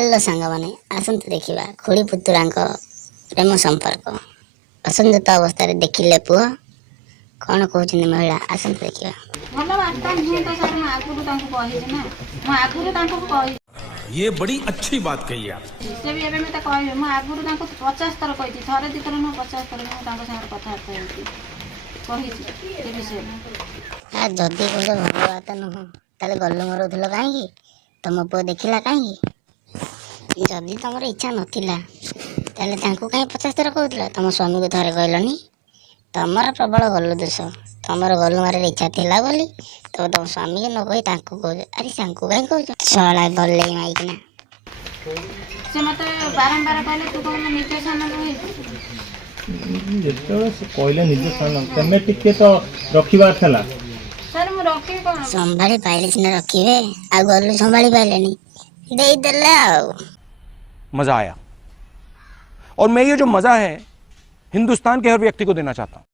Hello सांग मैंने आसतु देखा खोड़ी पुतुरा प्रेम संपर्क असंजत अवस्था देखिले पुओ कौन कहते महिला आसतु देखा भल बार्ता नुहे तो सर आगुरी ये बड़ी अच्छी बात कही आप। से भी एवं मत कह आगुरी 50 थर कही थे दी थर नुह 50 थर मुझे कथबार्ता विषय जदि गोटे भल बात नुह ताले गलु मरुल कहीं तुम पुओ देखला कहीं जदि तुम इच्छा नाला कहीं 50 थर कहला तुम स्वामी को थे कहलनी तुमर प्रबल गलु दोष तुमर गलु मारे इच्छा थी बोली तो तुम स्वामी के न कही कह अरे कहीं कह सला भल माइकिना से मत बारंबार कहले तू कौन निज सान कहले निज सान तमें टिके तो रखिबार थला सर मु रखी कौन संभाली पाइले सिना रखिए आ गलु संभाली पाइलेनी दे देला मजा आया और मैं ये जो मजा है हिंदुस्तान के हर व्यक्ति को देना चाहता हूं।